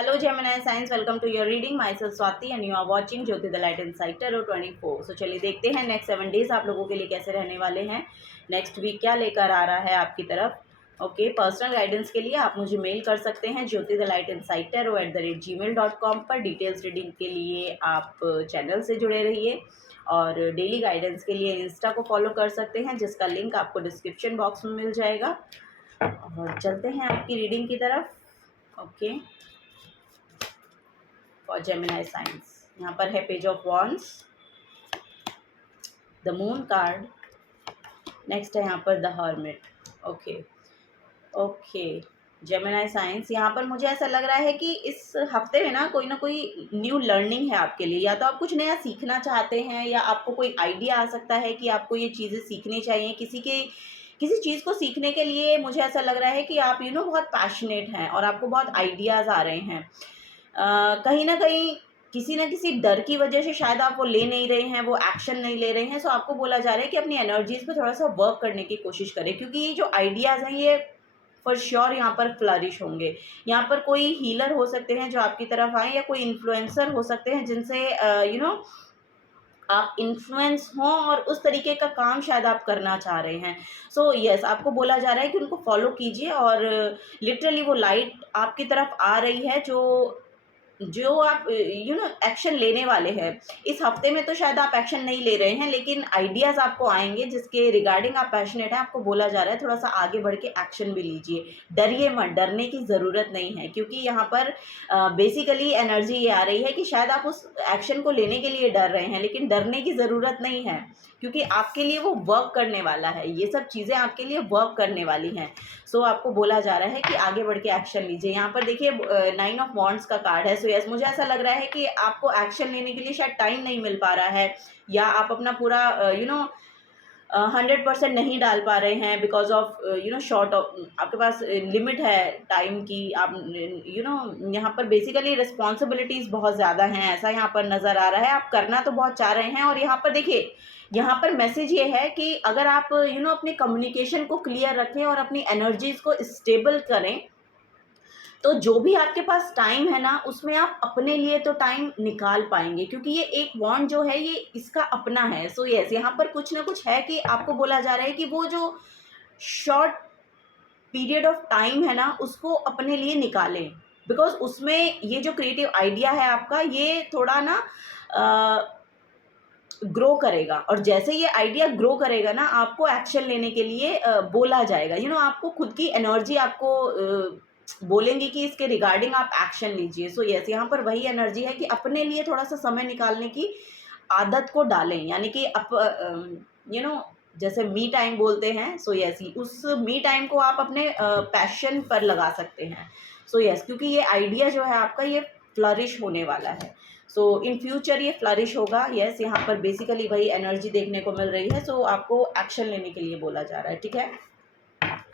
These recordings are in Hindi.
Hello Gemini Signs, welcome to your reading. Myself Swati and you are watching Jyoti the light inside tarot 24। सो चलिए देखते हैं नेक्स्ट 7 डेज आप लोगों के लिए कैसे रहने वाले हैं। नेक्स्ट वीक क्या लेकर आ रहा है आपकी तरफ। ओके, पर्सनल गाइडेंस के लिए आप मुझे मेल कर सकते हैं Jyoti the light inside tarot @gmail.com पर। डिटेल्स रीडिंग के लिए आप चैनल से जुड़े रहिए और डेली गाइडेंस के लिए इंस्टा को फॉलो कर सकते हैं जिसका लिंक आपको डिस्क्रिप्शन बॉक्स में मिल जाएगा। और चलते हैं आपकी रीडिंग की तरफ। ओके, फॉर जेमिनी साइंस यहाँ पर है page of wands, the moon card, next है यहाँ पर the hermit. Okay okay Gemini science, यहाँ पर मुझे ऐसा लग रहा है कि इस हफ्ते में ना कोई न्यू लर्निंग है आपके लिए। या तो आप कुछ नया सीखना चाहते हैं या आपको कोई आइडिया आ सकता है कि आपको ये चीज़ें सीखनी चाहिए। किसी चीज़ को सीखने के लिए मुझे ऐसा लग रहा है कि आप बहुत पैशनेट हैं और आपको बहुत आइडियाज़ आ रहे हैं। कहीं ना कहीं किसी न किसी डर की वजह से शायद आप वो ले नहीं रहे हैं, वो एक्शन नहीं ले रहे हैं। सो आपको बोला जा रहा है कि अपनी एनर्जीज पे थोड़ा सा वर्क करने की कोशिश करें, क्योंकि ये जो आइडियाज़ हैं ये फॉर श्योर यहाँ पर फ्लरिश होंगे। यहाँ पर कोई हीलर हो सकते हैं जो आपकी तरफ आए, या कोई इन्फ्लुएंसर हो सकते हैं जिनसे आप इन्फ्लुएंस हों और उस तरीके का काम शायद आप करना चाह रहे हैं। सो यस, आपको बोला जा रहा है कि उनको फॉलो कीजिए और लिटरली वो लाइट आपकी तरफ आ रही है जो आप एक्शन लेने वाले हैं। इस हफ्ते में तो शायद आप एक्शन नहीं ले रहे हैं, लेकिन आइडियाज़ आपको आएंगे जिसके रिगार्डिंग आप पैशनेट हैं। आपको बोला जा रहा है थोड़ा सा आगे बढ़ के एक्शन भी लीजिए। डरिए मत, डरने की ज़रूरत नहीं है, क्योंकि यहाँ पर बेसिकली एनर्जी ये आ रही है कि शायद आप उस एक्शन को लेने के लिए डर रहे हैं, लेकिन डरने की ज़रूरत नहीं है, क्योंकि आपके लिए वो वर्क करने वाला है। ये सब चीज़ें आपके लिए वर्क करने वाली हैं। सो आपको बोला जा रहा है कि आगे बढ़ के एक्शन लीजिए। यहाँ पर देखिए 9 ऑफ वॉन्ड्स का कार्ड है। सो यस, मुझे ऐसा लग रहा है कि आपको एक्शन लेने के लिए शायद टाइम नहीं मिल पा रहा है, या आप अपना पूरा 100% नहीं डाल पा रहे हैं बिकॉज ऑफ शॉर्ट ऑफ, आपके पास लिमिट है टाइम की। आप यहाँ पर बेसिकली रिस्पॉन्सिबिलिटीज़ बहुत ज़्यादा हैं, ऐसा यहाँ पर नज़र आ रहा है। आप करना तो बहुत चाह रहे हैं, और यहाँ पर देखिए यहाँ पर मैसेज ये है कि अगर आप अपने कम्युनिकेशन को क्लियर रखें और अपनी एनर्जीज़ को स्टेबल करें, तो जो भी आपके पास टाइम है ना, उसमें आप अपने लिए तो टाइम निकाल पाएंगे, क्योंकि ये एक वॉन्ड जो है ये इसका अपना है। सो यस, यहाँ पर कुछ ना कुछ है कि आपको बोला जा रहा है कि वो जो शॉर्ट पीरियड ऑफ टाइम है ना, उसको अपने लिए निकालें, बिकॉज उसमें ये जो क्रिएटिव आइडिया है आपका, ये थोड़ा ना ग्रो करेगा। और जैसे ये आइडिया ग्रो करेगा ना, आपको एक्शन लेने के लिए बोला जाएगा। आपको खुद की एनर्जी आपको बोलेंगी कि इसके रिगार्डिंग आप एक्शन लीजिए। सो यस, यहाँ पर वही एनर्जी है कि अपने लिए थोड़ा सा समय निकालने की आदत को डालें, यानी कि जैसे मी टाइम बोलते हैं। सो यस, उस मी टाइम को आप अपने पैशन पर लगा सकते हैं। सो यस, क्योंकि ये आइडिया जो है आपका, ये फ्लरिश होने वाला है। सो इन फ्यूचर ये फ्लरिश होगा। यस, यहाँ पर बेसिकली वही एनर्जी देखने को मिल रही है। सो आपको एक्शन लेने के लिए बोला जा रहा है। ठीक है,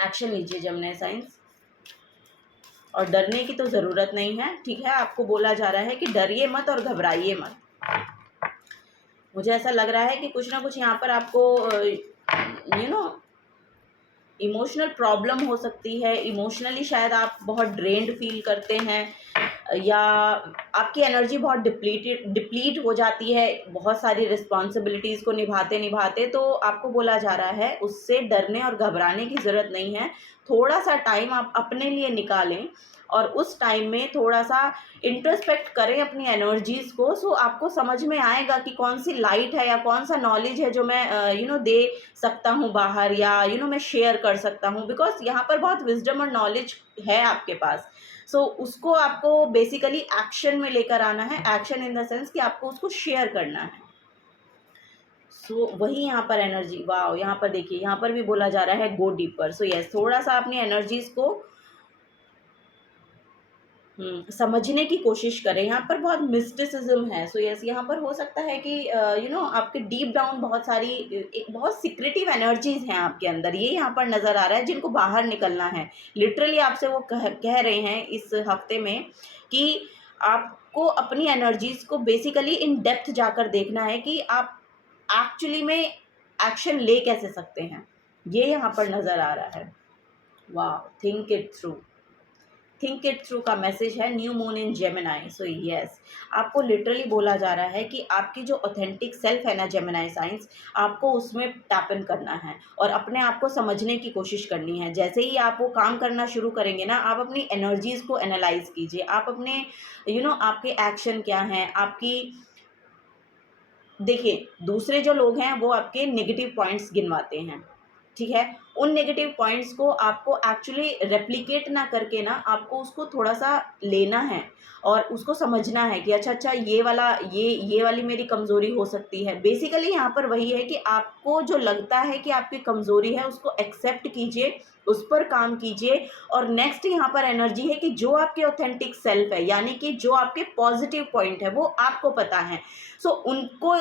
एक्शन लीजिए जेमिनी साइंस, और डरने की तो ज़रूरत नहीं है। ठीक है, आपको बोला जा रहा है कि डरिए मत और घबराइए मत। मुझे ऐसा लग रहा है कि कुछ ना कुछ यहाँ पर आपको इमोशनल प्रॉब्लम हो सकती है। इमोशनली शायद आप बहुत ड्रेन्ड फील करते हैं, या आपकी एनर्जी बहुत डिप्लीट हो जाती है बहुत सारी रिस्पॉन्सिबिलिटीज़ को निभाते निभाते। तो आपको बोला जा रहा है उससे डरने और घबराने की ज़रूरत नहीं है। थोड़ा सा टाइम आप अपने लिए निकालें और उस टाइम में थोड़ा सा इंट्रोस्पेक्ट करें अपनी एनर्जीज़ को। सो आपको समझ में आएगा कि कौन सी लाइट है या कौन सा नॉलेज है जो मैं दे सकता हूँ बाहर, या मैं शेयर कर सकता हूँ, बिकॉज यहाँ पर बहुत विजडम और नॉलेज है आपके पास। सो उसको आपको बेसिकली एक्शन में लेकर आना है। एक्शन इन द सेंस कि आपको उसको शेयर करना है। सो वही यहाँ पर एनर्जी, वाओ, यहाँ पर देखिए, यहाँ पर भी बोला जा रहा है गो डीपर। सो यस, थोड़ा सा अपनी एनर्जीज को समझने की कोशिश करें। यहाँ पर बहुत मिस्टिसिज्म है। सो यस, यहाँ पर हो सकता है कि आपके डीप डाउन बहुत सारी एक बहुत सीक्रेटिव एनर्जीज हैं आपके अंदर, ये यहाँ पर नज़र आ रहा है, जिनको बाहर निकलना है। लिटरली आपसे वो कह रहे हैं इस हफ्ते में कि आपको अपनी एनर्जीज को बेसिकली इन डेप्थ जाकर देखना है कि आप एक्चुअली में एक्शन ले कैसे सकते हैं। ये यहाँ पर नज़र आ रहा है। वाह, think it through. Think it through का मैसेज है, new moon in Gemini. So yes, आपको लिटरली बोला जा रहा है कि आपकी जो ऑथेंटिक सेल्फ है ना जेमिनाई साइंस, आपको उसमें टैप इन करना है और अपने आप को समझने की कोशिश करनी है। जैसे ही आप वो काम करना शुरू करेंगे ना, आप अपनी एनर्जीज को एनालाइज कीजिए, आप अपने आपके एक्शन क्या हैं, आपकी देखिए दूसरे जो लोग हैं वो आपके नेगेटिव पॉइंट्स गिनवाते हैं, ठीक है। उन नेगेटिव पॉइंट्स को आपको एक्चुअली रेप्लिकेट ना करके ना, आपको उसको थोड़ा सा लेना है और उसको समझना है कि अच्छा अच्छा ये वाली मेरी कमज़ोरी हो सकती है। बेसिकली यहाँ पर वही है कि आपको जो लगता है कि आपकी कमज़ोरी है उसको एक्सेप्ट कीजिए, उस पर काम कीजिए। और नेक्स्ट यहाँ पर एनर्जी है कि जो आपके ऑथेंटिक सेल्फ है, यानी कि जो आपके पॉजिटिव पॉइंट है वो आपको पता है, सो उनको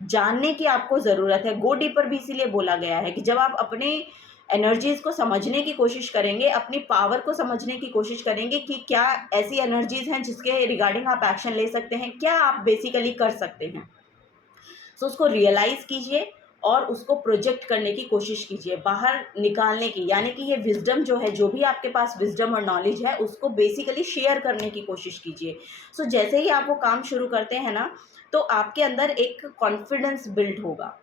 जानने की आपको ज़रूरत है। गो डीपर भी इसीलिए बोला गया है कि जब आप अपने एनर्जीज़ को समझने की कोशिश करेंगे, अपनी पावर को समझने की कोशिश करेंगे कि क्या ऐसी एनर्जीज़ हैं जिसके रिगार्डिंग आप एक्शन ले सकते हैं, क्या आप बेसिकली कर सकते हैं। सो उसको रियलाइज़ कीजिए और उसको प्रोजेक्ट करने की कोशिश कीजिए, बाहर निकालने की, यानी कि ये विज़डम जो है, जो भी आपके पास विज़डम और नॉलेज है, उसको बेसिकली शेयर करने की कोशिश कीजिए। सो जैसे ही आप वो काम शुरू करते हैं ना, तो आपके अंदर एक कॉन्फिडेंस बिल्ड होगा।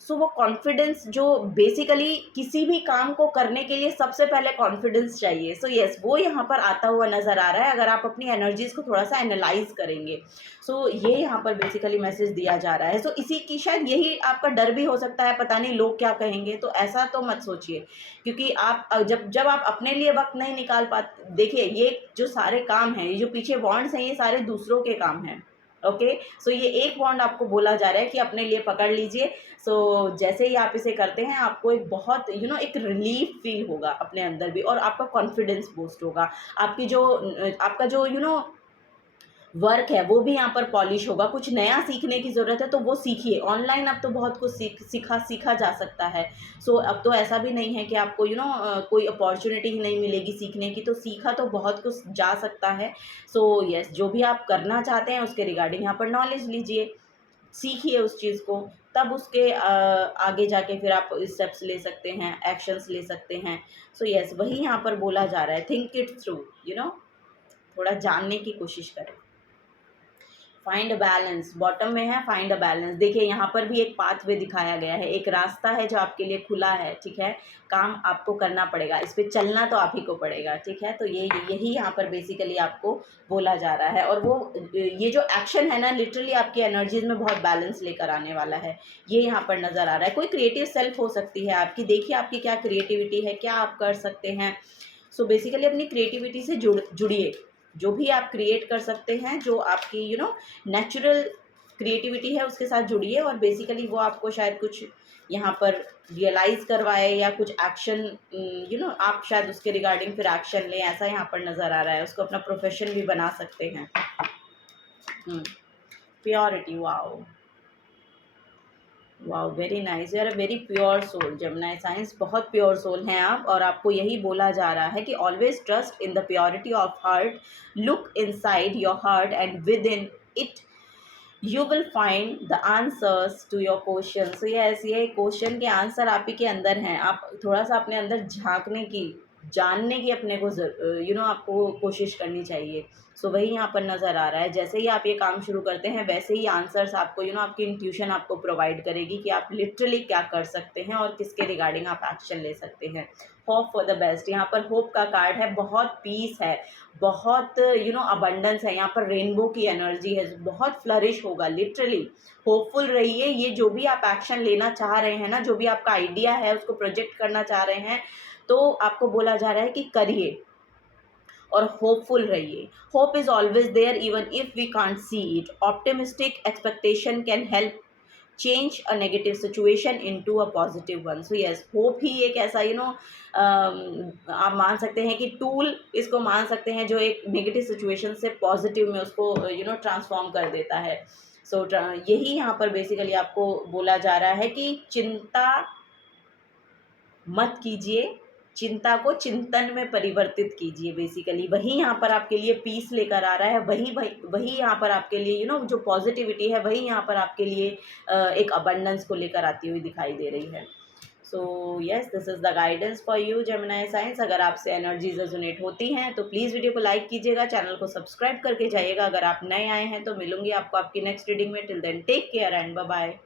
सो वो कॉन्फिडेंस जो बेसिकली किसी भी काम को करने के लिए सबसे पहले कॉन्फिडेंस चाहिए। सो यस, वो यहाँ पर आता हुआ नज़र आ रहा है अगर आप अपनी एनर्जीज़ को थोड़ा सा एनालाइज करेंगे। सो ये यहाँ पर बेसिकली मैसेज दिया जा रहा है। सो इसी की शायद यही आपका डर भी हो सकता है, पता नहीं लोग क्या कहेंगे, तो ऐसा तो मत सोचिए, क्योंकि आप जब जब आप अपने लिए वक्त नहीं निकाल पाते, देखिए ये जो सारे काम हैं, ये जो पीछे बॉन्ड्स हैं, ये सारे दूसरों के काम हैं। ओके, सो ये एक बॉन्ड आपको बोला जा रहा है कि अपने लिए पकड़ लीजिए। सो जैसे ही आप इसे करते हैं, आपको एक बहुत एक रिलीफ फील होगा अपने अंदर भी, और आपका कॉन्फिडेंस बूस्ट होगा। आपकी जो आपका जो वर्क है वो भी यहाँ पर पॉलिश होगा। कुछ नया सीखने की ज़रूरत है तो वो सीखिए। ऑनलाइन अब तो बहुत कुछ सीखा जा सकता है। सो अब तो ऐसा भी नहीं है कि आपको कोई अपॉर्चुनिटी ही नहीं मिलेगी सीखने की, तो सीखा तो बहुत कुछ जा सकता है। सो यस, जो भी आप करना चाहते हैं उसके रिगार्डिंग यहाँ पर नॉलेज लीजिए, सीखिए उस चीज़ को, तब उसके आगे जाके फिर आप स्टेप्स ले सकते हैं, एक्शंस ले सकते हैं। सो यस, वही यहाँ पर बोला जा रहा है, थिंक इट थ्रू, थोड़ा जानने की कोशिश करें। फाइंड अ बैलेंस बॉटम में है, फाइंड अ बैलेंस। देखिए यहाँ पर भी एक पाथवे दिखाया गया है, एक रास्ता है जो आपके लिए खुला है, ठीक है। काम आपको करना पड़ेगा, इस पे चलना तो आप ही को पड़ेगा, ठीक है। तो यही यहाँ पर बेसिकली आपको बोला जा रहा है। और वो ये जो एक्शन है ना, लिटरली आपकी एनर्जीज में बहुत बैलेंस लेकर आने वाला है, ये यहाँ पर नज़र आ रहा है। कोई क्रिएटिव सेल्फ हो सकती है आपकी, देखिए आपकी क्या क्रिएटिविटी है, क्या आप कर सकते हैं। सो बेसिकली अपनी क्रिएटिविटी से जुड़िए, जो भी आप क्रिएट कर सकते हैं, जो आपकी नेचुरल क्रिएटिविटी है, उसके साथ जुड़िए, और बेसिकली वो आपको शायद कुछ यहाँ पर रियलाइज़ करवाए या कुछ एक्शन आप शायद उसके रिगार्डिंग फिर एक्शन लें, ऐसा यहाँ पर नज़र आ रहा है। उसको अपना प्रोफेशन भी बना सकते हैं। Purity, wow wow, very nice, you are a very pure soul. Gemini science, बहुत प्योर सोल हैं आप, और आपको यही बोला जा रहा है कि always trust in the purity of heart, look inside your heart and within it you will find the answers to your question. So ये क्वेश्चन के आंसर आप ही के अंदर हैं। आप थोड़ा सा अपने अंदर झांकने की, जानने की अपने को आपको कोशिश करनी चाहिए। सो वही यहाँ पर नज़र आ रहा है। जैसे ही आप ये काम शुरू करते हैं, वैसे ही आंसर्स आपको आपकी इंट्यूशन आपको प्रोवाइड करेगी कि आप लिटरली क्या कर सकते हैं और किसके रिगार्डिंग आप एक्शन ले सकते हैं। होप फॉर द बेस्ट, यहाँ पर होप का कार्ड है, बहुत पीस है, बहुत अबंडेंस है, यहाँ पर रेनबो की एनर्जी है, बहुत फ्लरिश होगा। लिटरली होपफुल रहिए। ये जो भी आप एक्शन लेना चाह रहे हैं ना, जो भी आपका आइडिया है उसको प्रोजेक्ट करना चाह रहे हैं, तो आपको बोला जा रहा है कि करिए और होपफुल रहिए। Hope is always there even if we can't see it. Optimistic expectation can help change a negative situation into a positive one. So yes, hope ही एक ऐसा आप मान सकते हैं कि टूल इसको मान सकते हैं, जो एक नेगेटिव सिचुएशन से पॉजिटिव में उसको ट्रांसफॉर्म कर देता है। सो यही यहाँ पर बेसिकली आपको बोला जा रहा है कि चिंता मत कीजिए, चिंता को चिंतन में परिवर्तित कीजिए। बेसिकली वही यहाँ पर आपके लिए पीस लेकर आ रहा है, वही यहाँ पर आपके लिए जो पॉजिटिविटी है, वही यहाँ पर आपके लिए एक अबंडेंस को लेकर आती हुई दिखाई दे रही है। So yes, this is the guidance for you Gemini science. अगर आपसे एनर्जीज रेजोनेट होती हैं तो प्लीज़ वीडियो को लाइक कीजिएगा, चैनल को सब्सक्राइब करके जाइएगा। अगर आप नए आए हैं तो मिलूंगी आपको आपकी नेक्स्ट रीडिंग में। Till then take care and bye bye.